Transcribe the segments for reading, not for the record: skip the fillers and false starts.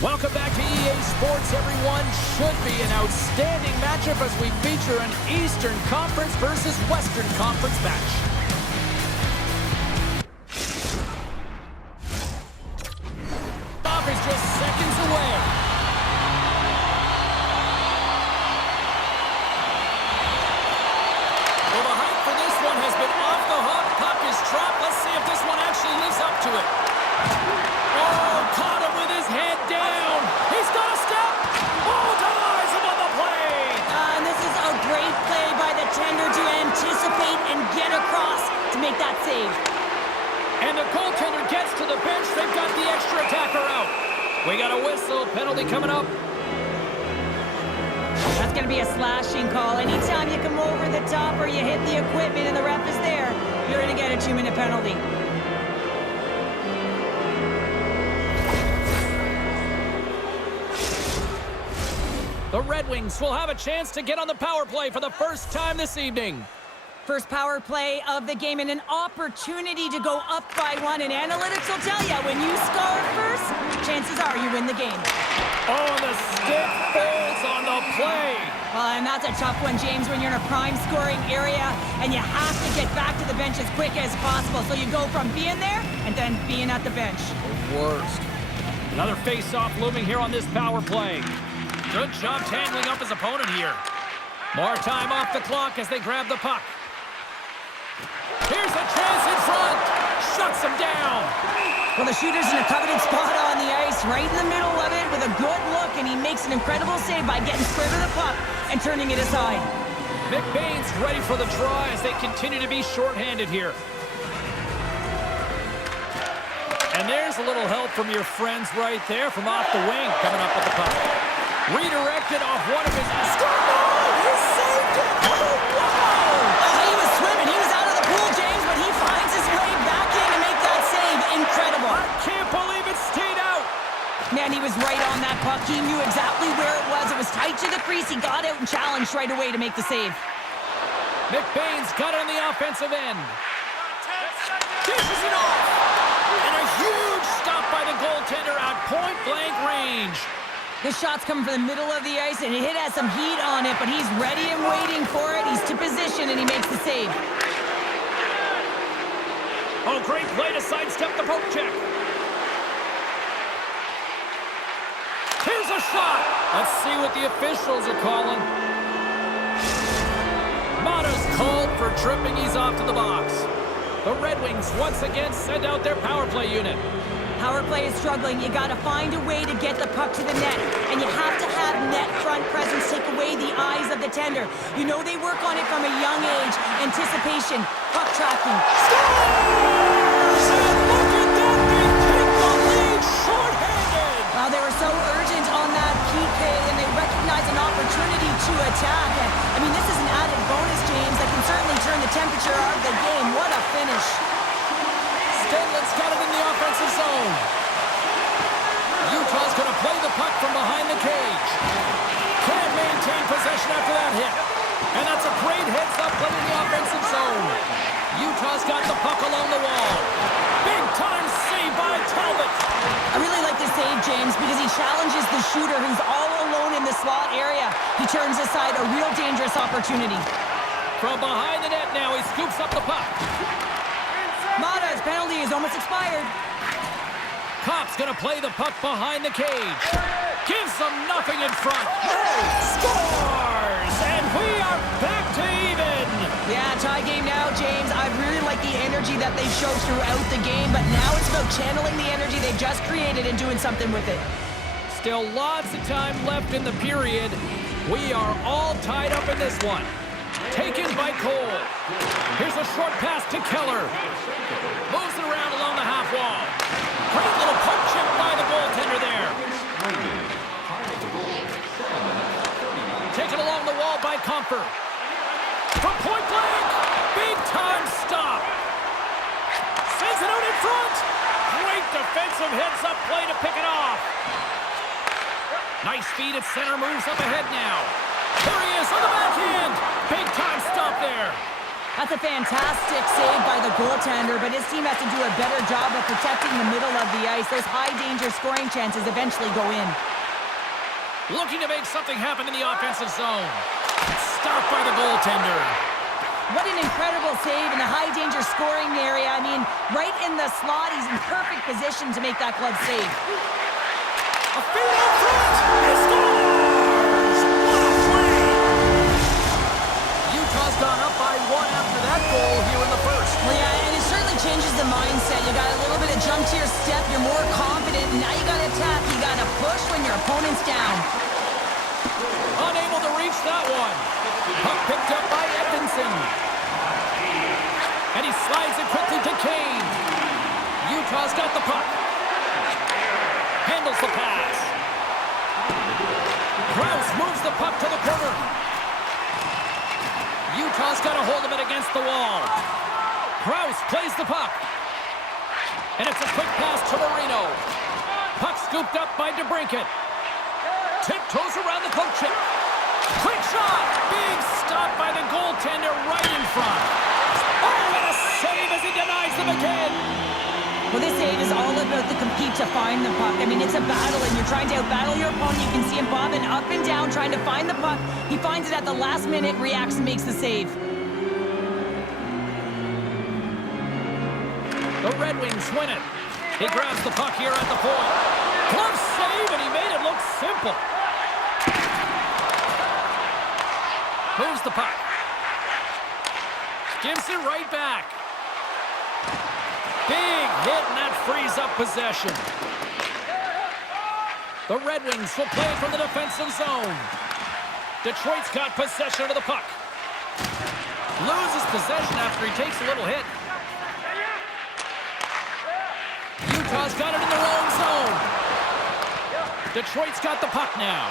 Welcome back to EA Sports, everyone. Should be an outstanding matchup as we feature an Eastern Conference versus Western Conference match. Off is just seconds away. Well, the hype for this one has been off the hook. Puck is dropped. Let's see if this one actually lives up to it. Oh, caught him with his head down. He's got a step. Oh, denies him on the play. And this is a great play by the tender to anticipate and get across to make that save. And the goaltender gets to the bench. They've got the extra attacker out. We got a whistle. Penalty coming up. That's going to be a slashing call. Anytime you come over the top or you hit the equipment and the ref is there, you're going to get a 2-minute penalty. The Red Wings will have a chance to get on the power play for the first time this evening. First power play of the game and an opportunity to go up by 1. And analytics will tell you, when you score first, chances are you win the game. Oh, and the stick falls on the play. And that's a tough one, James, when you're in a prime scoring area and you have to get back to the bench as quick as possible. So you go from being there and then being at the bench. The worst. Another face-off looming here on this power play. Good job tangling up his opponent here. More time off the clock as they grab the puck. Here's a chance in front. Shuts him down. Well, the shooter's in a coveted spot on the ice, right in the middle of it with a good look, and he makes an incredible save by getting square to the puck and turning it aside. McBain's ready for the draw as they continue to be shorthanded here. And there's a little help from your friends right there from off the wing coming up with the puck. Redirected off one of his... Score! He saved it! Oh, wow! He was swimming. He was out of the pool, James, but he finds his way back in to make that save. Incredible. I can't believe it stayed out. Man, he was right on that puck. He knew exactly where it was. It was tight to the crease. He got out and challenged right away to make the save. McBain's got it on the offensive end. Dishes it off. And a huge stop by the goaltender at point-blank range. The shot's coming from the middle of the ice, and it has some heat on it, but he's ready and waiting for it. He's to position, and he makes the save. Oh, great play to sidestep the poke check. Here's a shot. Let's see what the officials are calling. Mata's called for tripping. He's off to the box. The Red Wings once again send out their power play unit. Power play is struggling. You got to find a way to get the puck to the net, and you have to have net front presence take away the eyes of the tender. You know they work on it from a young age. Anticipation, puck tracking. Scores! And look at that! They take the lead shorthanded! Wow, they were so urgent on that PK, and they recognize an opportunity to attack. And, I mean, this is an added bonus, James, that can certainly turn the temperature of the game. What a finish. Stenlett's got it in the offensive zone. Utah's going to play the puck from behind the cage. Can't maintain possession after that hit. And that's a great heads-up play in the offensive zone. Utah's got the puck along the wall. Big-time save by Talbot. I really like this save, James, because he challenges the shooter who's all alone in the slot area. He turns aside a real dangerous opportunity. From behind the net now, he scoops up the puck. Mata's penalty is almost expired. Kopp's going to play the puck behind the cage. Gives them nothing in front. Scores! And we are back to even. Yeah, tie game now, James. I really like the energy that they show throughout the game, but now it's about channeling the energy they just created and doing something with it. Still lots of time left in the period. We are all tied up in this one. Taken by Cole. Here's a short pass to Keller. Moves it around along the half wall. Great little puck chip by the goaltender there. Taken along the wall by Comfer. From point blank. Big time stop. Sends it out in front. Great defensive heads-up play to pick it off. Nice feed at center. Moves up ahead now. There he is on the backhand. Big time stop there. That's a fantastic save by the goaltender, but his team has to do a better job of protecting the middle of the ice. Those high-danger scoring chances eventually go in. Looking to make something happen in the offensive zone. Stopped by the goaltender. What an incredible save in the high-danger scoring area. I mean, right in the slot, he's in perfect position to make that glove save. A feed out front! He scores! What a play! Utah's gone up by 1 after that goal here in the first. Well, yeah, and it certainly changes the mindset. You got a little bit of jump to your step, you're more confident, and now you got to attack. You got to push when your opponent's down. Unable to reach that one. Puck picked up by Edmondson. And he slides it quickly to Kane. Utah's got the puck. Handles the pass. Krause moves the puck to the corner. Utah's got a hold of it against the wall. Krause plays the puck. And it's a quick pass to Marino. Puck scooped up by DeBrincat. Tiptoes around the poke chip. Quick shot! Big stop by the goaltender right in front. Oh, what a save as he denies them again! Well, this save is all about the compete to find the puck. I mean, it's a battle, and you're trying to outbattle your opponent. You can see him bobbing up and down, trying to find the puck. He finds it at the last minute, reacts and makes the save. The Red Wings win it. He grabs the puck here at the point. Glove save, and he made it look simple. Moves the puck. Gives it right back. Big hit, and that frees up possession. The Red Wings will play it from the defensive zone. Detroit's got possession of the puck. Loses possession after he takes a little hit. Utah's got it in their own zone. Detroit's got the puck now.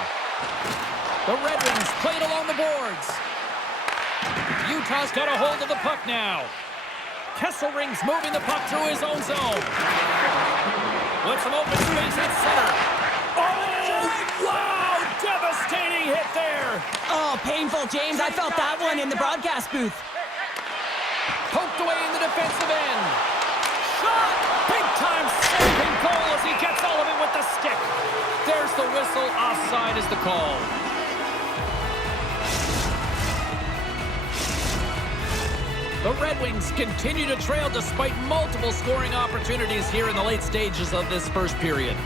The Red Wings play it along the boards. Utah's got a hold of the puck now. Kesselring's moving the puck through his own zone. With some open space at center. Oh, wow! Devastating hit there. Oh, painful, James. I felt that one in the broadcast booth. Poked away in the defensive end. Shot! Big-time saving goal as he gets all of it with the stick. There's the whistle. Offside is the call. The Red Wings continue to trail despite multiple scoring opportunities here in the late stages of this first period.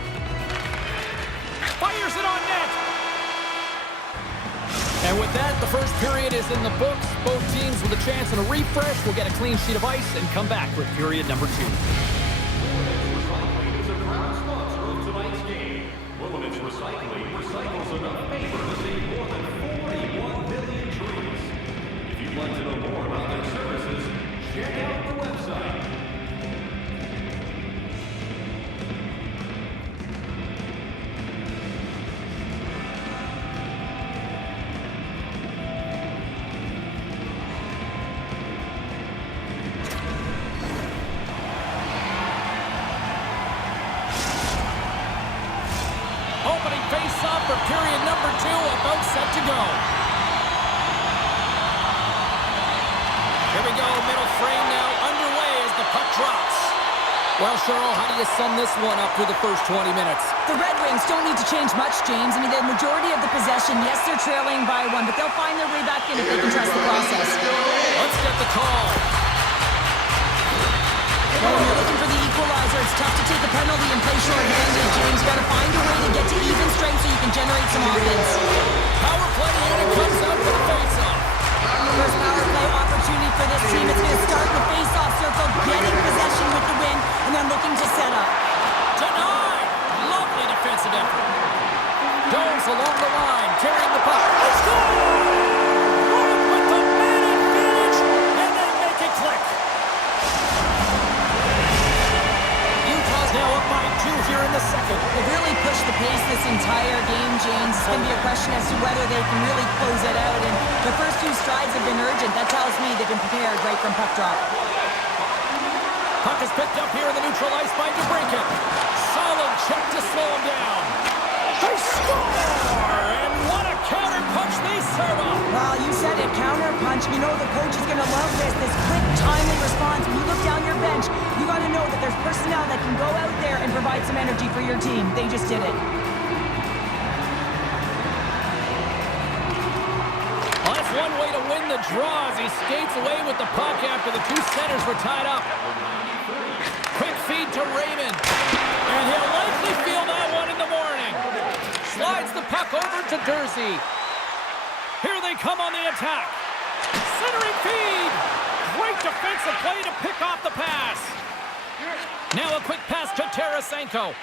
Fires it on net. And with that, the first period is in the books. Both teams with a chance and a refresh will get a clean sheet of ice and come back with period number 2. Recycling is a proud sponsor of tonight's game. Wilderness Recycling recycles enough paper to save more than 41 million trees. If you'd like to know more about their services, check out the website. Opening face-off for period number 2, about set to go. Here we go, middle frame now underway as the puck drops. Well, Cheryl, how do you sum this one up through the first 20 minutes? The Red Wings don't need to change much, James. I mean, the majority of the possession, yes, they're trailing by 1, but they'll find their way back in if they can trust the process. Let's get the call. Well, when you're looking for the equalizer, it's tough to take a penalty and play short-handed, James. Got to find a way to get to even strength so you can generate some offense. Power play unit comes out for the face-off. First power play opportunity for this team. It's going to start the face-off circle, getting possession with the win, and then looking to set up. Denied. Lovely defensive effort. Goes along the line, carrying the puck. Score! Right with the man advantage, and they make it click. Utah's now up by 2 here in the second. They've really pushed the pace this entire game, James. It's going to be a question as to whether they can really close it out. And the first 2 strides have been urgent. That tells me they've been prepared right from puck drop. Puck is picked up here in the neutral ice by DeBrincat. Solid check to slow him down. They score! And what a counter punch they serve up. Well, you said it, counter punch. bench. You know the coach is going to love this quick, timely response. When you look down your bench, you got to know that there's personnel that can go out there and provide some energy for your team. They just did it. Well, that's one way to win the draw as he skates away with the puck after the two centers were tied up. Quick feed to Raymond. And he'll likely feel that one in the morning. Slides the puck over to Dursey. Here they come on the attack. Centering feed. Great defensive play to pick off the pass. Now a quick pass to Tarasenko.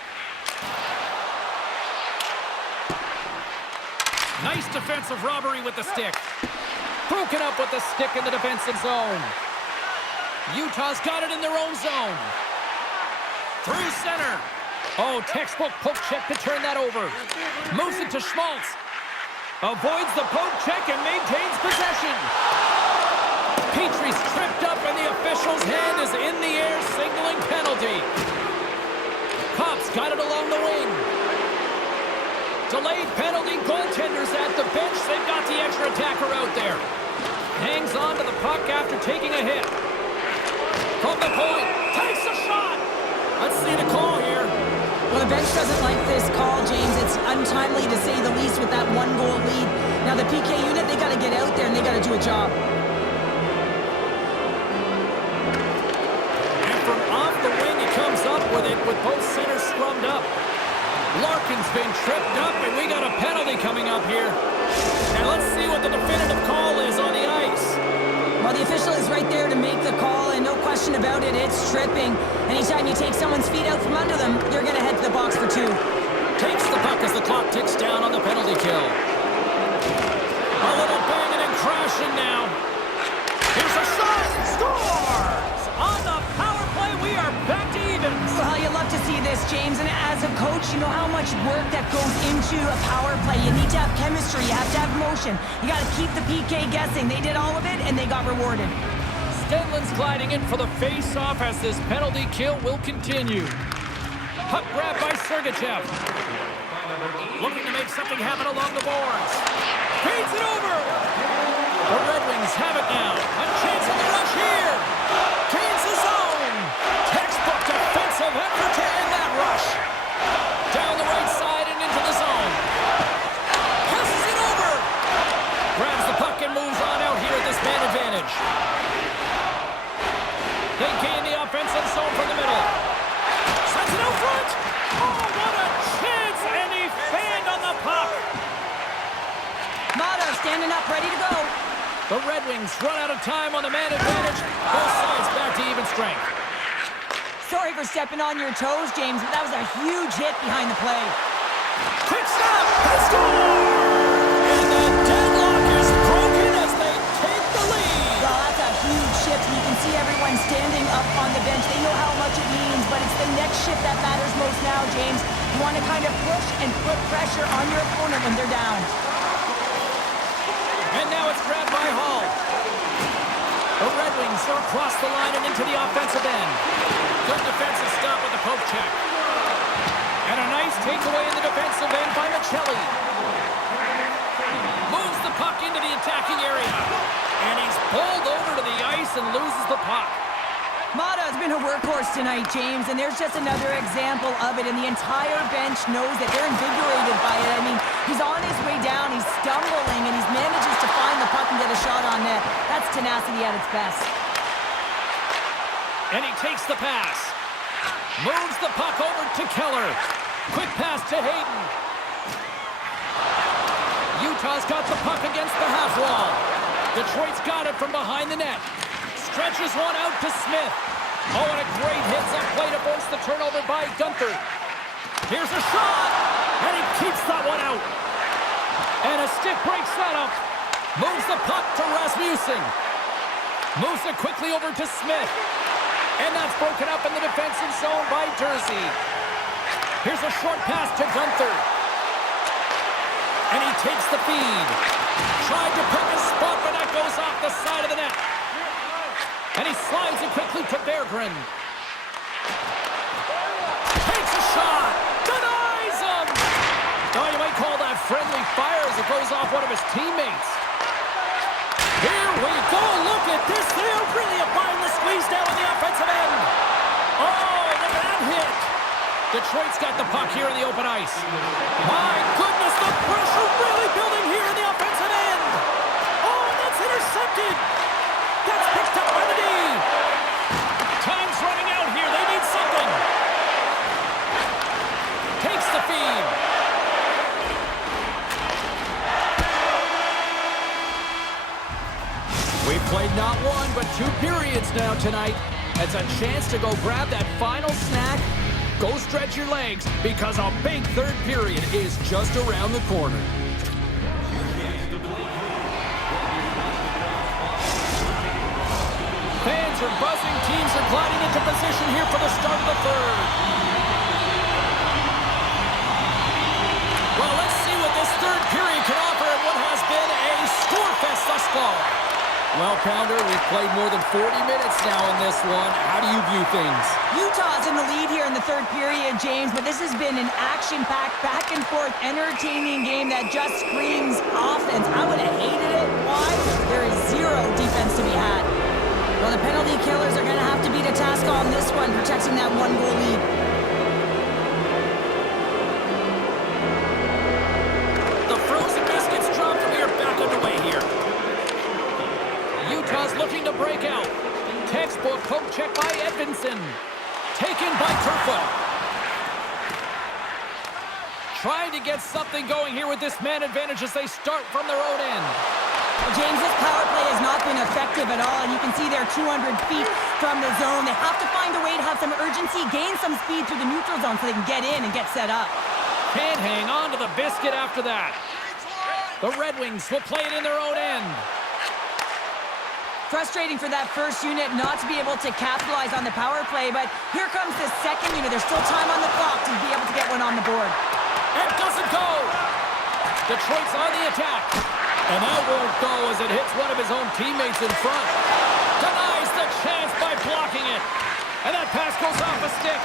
Nice defensive robbery with the stick. Broken up with the stick in the defensive zone. Utah's got it in their own zone. Through center. Oh, textbook poke check to turn that over. Moves it to Schmaltz. Avoids the poke check and maintains possession. Petrie's tripped up and the official's hand is in the air, signaling penalty. Cops got it along the wing. Delayed penalty, goaltenders at the bench. They've got the extra attacker out there. Hangs on to the puck after taking a hit. From the point, takes a shot. Let's see the call here. Well, the bench doesn't like this call, James. It's untimely to say the least with that one-goal lead. Now, the PK unit, they got to get out there and they got to do a job. And from off the wing, he comes up with it with both centers scrummed up. Larkin's been tripped up, and we got a penalty coming up here. And let's see what the definitive call is on the ice. Well, the official is right there to make the call, and no question about it, it's tripping. Anytime you take someone's feet out from under them, you're going to head to the box for two. Takes the puck as the clock ticks down on the penalty kill. A little banging and crashing now. Here's a shot. Scores! On the power play, we are back to evens. Well, you love to see this, James, and as a coach, you know how much work that goes into a power play. You need to have chemistry, you have to have motion. You got to keep the PK guessing. They did all of it, and they got rewarded. Stenlin's gliding in for the face-off as this penalty kill will continue. Puck grab by Sergachev. Looking to make something happen along the boards. Feeds it over. The Red Wings have it now. A chance in the rush here. Gains the zone. Textbook defensive effort to end that rush. Down the right side and into the zone. Passes it over. Grabs the puck and moves on out here at this man advantage. They gain the offensive zone from the middle. Sends it out front. Oh, what a chance! And he fanned on the puck. Mata standing up, ready to go. The Red Wings run out of time on the man advantage. Both sides back to even strength. Sorry for stepping on your toes, James, but that was a huge hit behind the play. Quick stop! They score! And the deadlock is broken as they take the lead. Well, that's a huge shift. You can see everyone standing up on the bench. They know how much it means, but it's the next shift that matters most now, James. You want to kind of push and put pressure on your opponent when they're down. And now it's grabbed by Hall. The Red Wings are across the line and into the offensive end. Good defensive stop with the poke check. And a nice takeaway in the defensive end by Michelli. Moves the puck into the attacking area. And he's bowled over to the ice and loses the puck. Mata has been a workhorse tonight, James, and there's just another example of it, and the entire bench knows that they're invigorated by it. I mean, he's on his way down, he's stumbling, and he manages to find the puck and get a shot on net. That's tenacity at its best. And he takes the pass. Moves the puck over to Keller. Quick pass to Hayden. Utah's got the puck against the half wall. Detroit's got it from behind the net. Stretches one out to Smith. Oh, and a great hits-up play to force the turnover by Gunther. Here's a shot, and he keeps that one out. And a stick breaks that up. Moves the puck to Rasmussen. Moves it quickly over to Smith. And that's broken up in the defensive zone by Dursey. Here's a short pass to Gunther. And he takes the feed. Tried to pick a spot, but that goes off the side of the net. And he slides it quickly to Berggren. Takes a shot. Denies him. Oh, you might call that friendly fire as it goes off one of his teammates. Here we go. Detroit's got the puck here in the open ice. My goodness, the pressure really building here in the offensive end. Oh, and that's intercepted. That's picked up by the D. Time's running out here. They need something. Takes the feed. We've played not one, but 2 periods now tonight. It's a chance to go grab that final snack. Go stretch your legs, because a big third period is just around the corner. Fans are buzzing. Teams are gliding into position here for the start of the third. Well, let's see what this third period can offer in what has been a score fest thus far. Well, Pounder, we've played more than 40 minutes now in this one. How do you view things? Utah's in the lead here in the third period, James, but this has been an action-packed, back-and-forth, entertaining game that just screams offense. I would have hated it. Why? There is zero defense to be had. Well, the penalty killers are going to have to beat a task on this one, protecting that one-goal lead. The frozen biscuits dropped. We are back underway here. Utah's looking to break out. Textbook poke check by Edvinson. Taken by Kerfoot. Trying to get something going here with this man advantage as they start from their own end. Well, James, this power play has not been effective at all, and you can see they're 200 feet from the zone. They have to find a way to have some urgency, gain some speed through the neutral zone so they can get in and get set up. Can't hang on to the biscuit after that. The Red Wings will play it in their own end. Frustrating for that first unit not to be able to capitalize on the power play, but here comes the second unit. There's still time on the clock to be able to get one on the board. It doesn't go. Detroit's on the attack. And that won't go as it hits one of his own teammates in front. Denies the chance by blocking it. And that pass goes off a stick.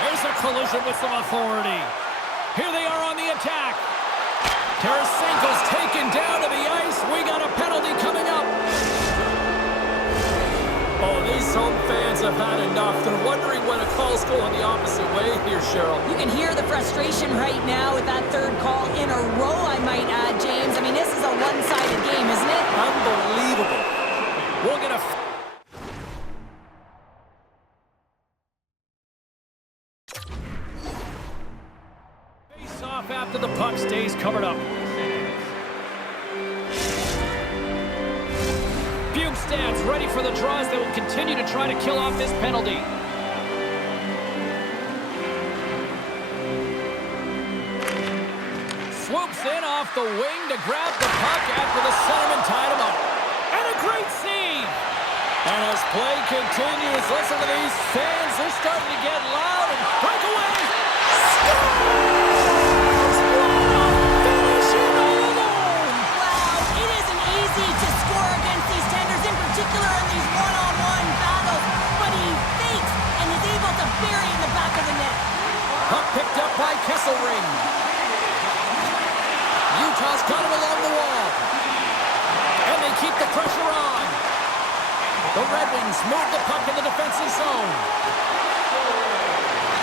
There's a collision with some authority. Here they are on the attack. Tarasenko's taken down to the ice. We got a penalty coming up. Oh, these home fans have had enough. They're wondering when a call's going the opposite way here, Cheryl. You can hear the frustration right now with that third call in a row, I might add, James. I mean, this is a one-sided game, isn't it? Unbelievable. We'll get a... face off after the puck stays covered up. Bugstad's ready for the draws that will continue to try to kill off this penalty. Swoops in off the wing to grab the puck after the centerman tied him up. And a great save! And as play continues, listen to these fans. They're starting to get loud and break away. Scores! What a finishing all alone! Wow, it isn't easy to score against these tenders, in particular in these one-on-one battles, but he fakes and is able to bury in the back of the net. Puck picked up by Kesselring. Utah's got him along the wall. And they keep the pressure on. The Red Wings move the puck in the defensive zone.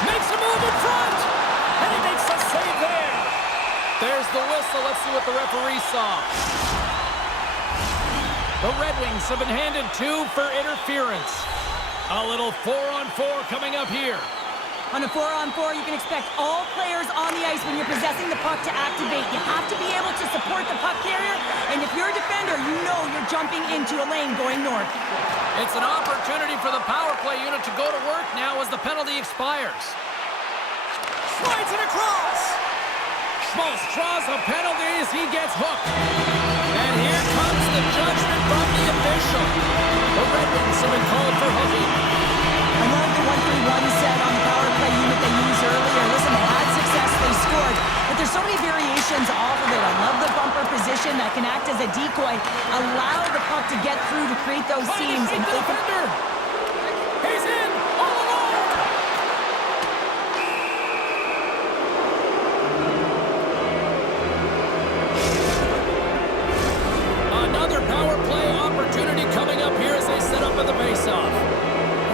Makes a move in front. And he makes a save there. There's the whistle. Let's see what the referee saw. The Red Wings have been handed 2 for interference. A little 4-on-4 coming up here. On a 4-on-4, you can expect all players on the ice when you're possessing the puck to activate. You have to be able to support the puck carrier, and if you're a defender, you know you're jumping into a lane going north. It's an opportunity for the power play unit to go to work now as the penalty expires. Slides it across. Schmaltz draws a penalty as he gets hooked. And here comes the judgment from the official. The Red Wings have been called for hooking. I love the 1-3-1 set on the power play unit they used earlier. Listen, they had success, they scored, but there's so many variations off of it. I love the bumper position that can act as a decoy, allow the puck to get through to create those seams. And the defender. He's in, all alone. Another power play opportunity coming up here as they set up at the faceoff.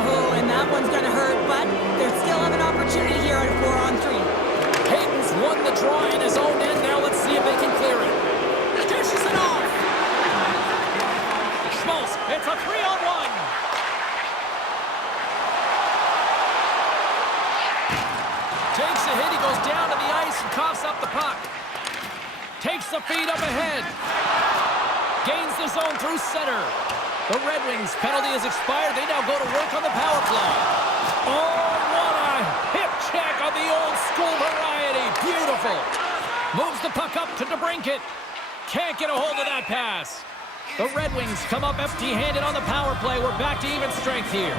Oh, and that one's going to hurt, but they still have an opportunity here on a 4 draw in his own end now. Let's see if they can clear it. Dishes it off. Schmaltz, it's a 3-on-1. Takes a hit, he goes down to the ice and coughs up the puck. Takes the feed up ahead. Gains the zone through center. The Red Wings penalty has expired. They now go to work on the power play. Oh, what a hip check of the old school variety. Beautiful. Moves the puck up to DeBrincat. Can't get a hold of that pass. The Red Wings come up empty-handed on the power play. We're back to even strength here.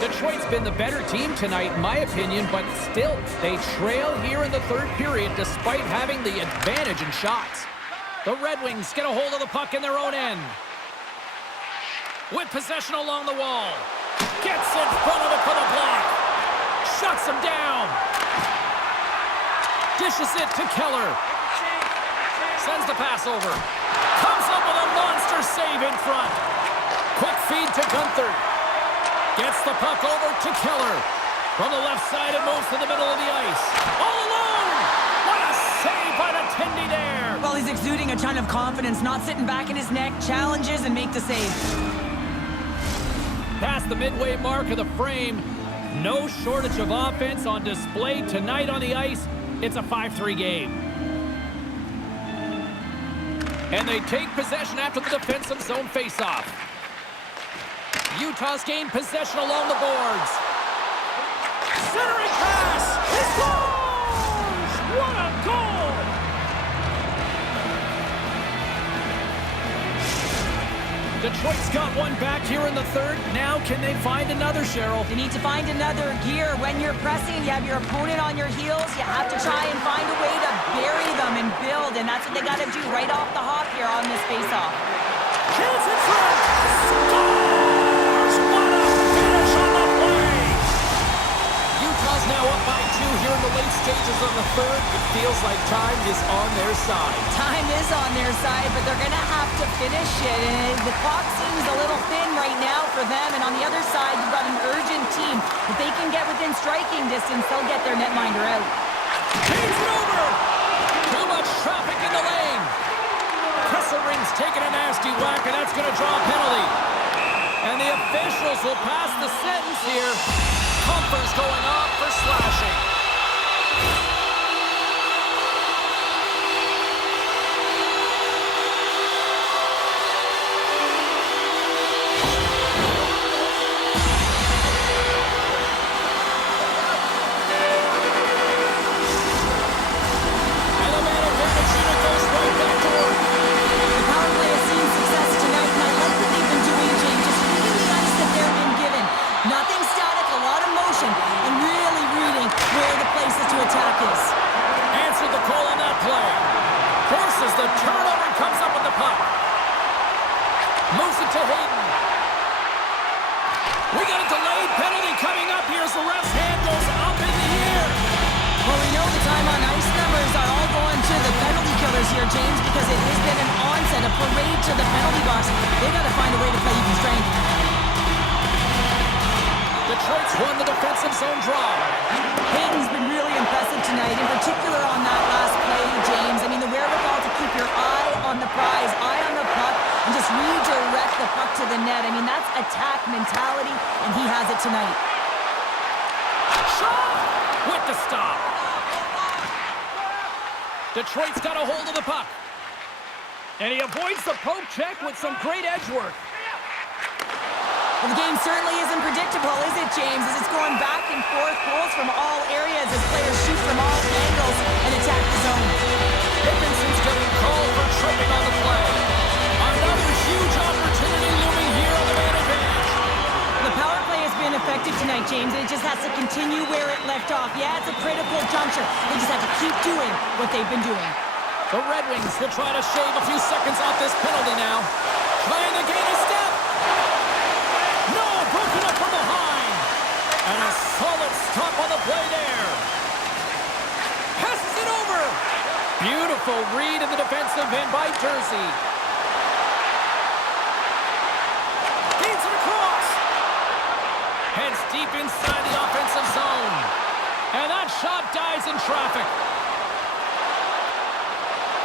Detroit's been the better team tonight, in my opinion, but still, they trail here in the third period despite having the advantage in shots. The Red Wings get a hold of the puck in their own end. With possession along the wall. Gets in front of it for the block. Shuts him down. Dishes it to Keller. Sends the pass over. Comes up with a monster save in front. Quick feed to Gunther. Gets the puck over to Keller. From the left side, it moves to the middle of the ice. All alone! What a save by the Tendy there! Well, he's exuding a ton of confidence, not sitting back in his neck, challenges and make the save. Past the midway mark of the frame. No shortage of offense on display tonight on the ice. It's a 5-3 game. And they take possession after the defensive zone faceoff. Utah's gained possession along the boards. Centering pass! He scores! What a goal! Detroit's got one back here in the third. Now can they find another, Cheryl? You need to find another gear. When you're pressing and you have your opponent on your heels, you have to try and find a way to bury them and build, and that's what they got to do right off the hop here on this faceoff. Kills in front! Scores! What a finish on the play! Utah's now up by 2 here in the late stages of the third. It feels like time is on their side. Time is on their side, but they're going to have to finish it. And the clock seems a little thin right now for them. And on the other side, you've got an urgent team. If they can get within striking distance, they'll get their netminder out. Change it over! Too much traffic in the lane. Kesselring's taking a nasty whack, and that's going to draw a penalty. And the officials will pass the sentence here. Comfer's going off for slashing. The turnover and comes up with the puck. Moves it to Hayden. We got a delayed penalty coming up here as the ref's hand goes up in the air. Well, we know the time on ice numbers are all going to the penalty killers here, James, because it has been an onset, a parade to the penalty box. They've got to find a way to play even strength. Detroit's won the defensive zone draw. Hayden's been really impressive tonight, in particular on that last play, James. I mean, the wherewithal to keep your eye on the prize, eye on the puck, and just redirect the puck to the net. I mean, that's attack mentality, and he has it tonight. Shot! With the stop. Detroit's got a hold of the puck. And he avoids the poke check with some great edge work. Well, the game certainly isn't predictable, is it, James? As it's going back and forth, goals from all areas as players shoot from all angles and attack the zone. Dickinson's getting called for tripping on the play. Another huge opportunity looming here on the man advantage. The power play has been effective tonight, James, and it just has to continue where it left off. Yeah, it's a critical juncture. They just have to keep doing what they've been doing. The Red Wings will try to shave a few seconds off this penalty now. Trying to gain a step. Broken up from behind. And a solid stop on the play there. Passes it over. Beautiful read in the defensive end by Jersey. Feeds it across. Heads deep inside the offensive zone. And that shot traffic.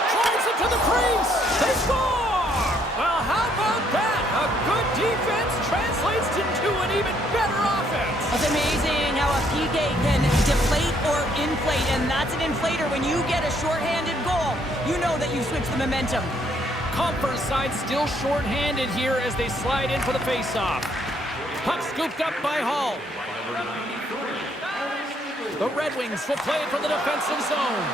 Drives it to the crease. They score! Well, how about that? A good defense translates into an even better offense. It's amazing how a PK can deflate or inflate, and that's an inflator. When you get a shorthanded goal, you know that you switch the momentum. Comfort side still shorthanded here as they slide in for the faceoff. Puck scooped up by Hall. The Red Wings will play it from the defensive zone.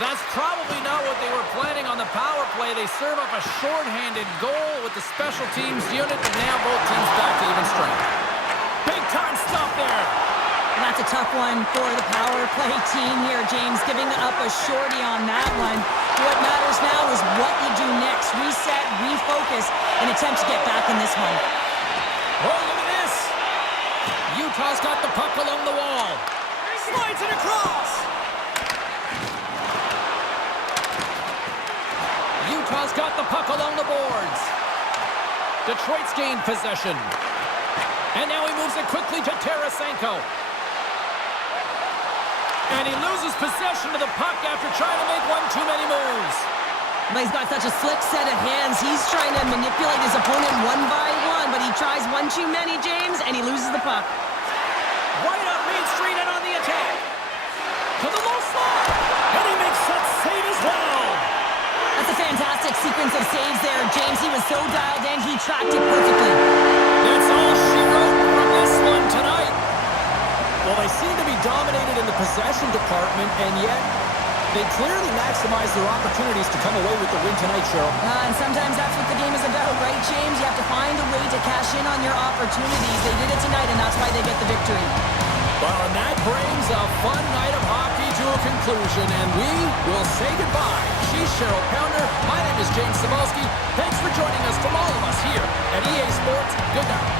That's probably not what they were planning on the power play. They serve up a shorthanded goal with the special teams unit, and now both teams back to even strength. Big time stop there. And that's a tough one for the power play team here, James, giving up a shorty on that one. What matters now is what you do next. Reset, refocus, and attempt to get back in this one. Oh, look at this. Utah's got the puck along the wall. Slides it across. Utah's got the puck along the boards. Detroit's gained possession. And now he moves it quickly to Tarasenko. And he loses possession of the puck after trying to make one too many moves. But he's got such a slick set of hands. He's trying to manipulate his opponent one by one, but he tries one too many, James, and he loses the puck. Right up Main Street and on the attack. To the low slot. And he makes that save as well. That's a fantastic sequence of saves there, James. He was so dialed in, he tracked it perfectly. That's all she wrote from this one tonight. Well, they seem to be dominated in the possession department, and yet they clearly maximize their opportunities to come away with the win tonight, Cheryl. And sometimes that's what the game is about, right, James? You have to find a way to cash in on your opportunities. They did it tonight, and that's why they get the victory. Well, and that brings a fun night of hockey to a conclusion, and we will say goodbye. She's Cheryl Pounder. My name is James Cebulski. Thanks for joining us from all of us here at EA Sports. Good night.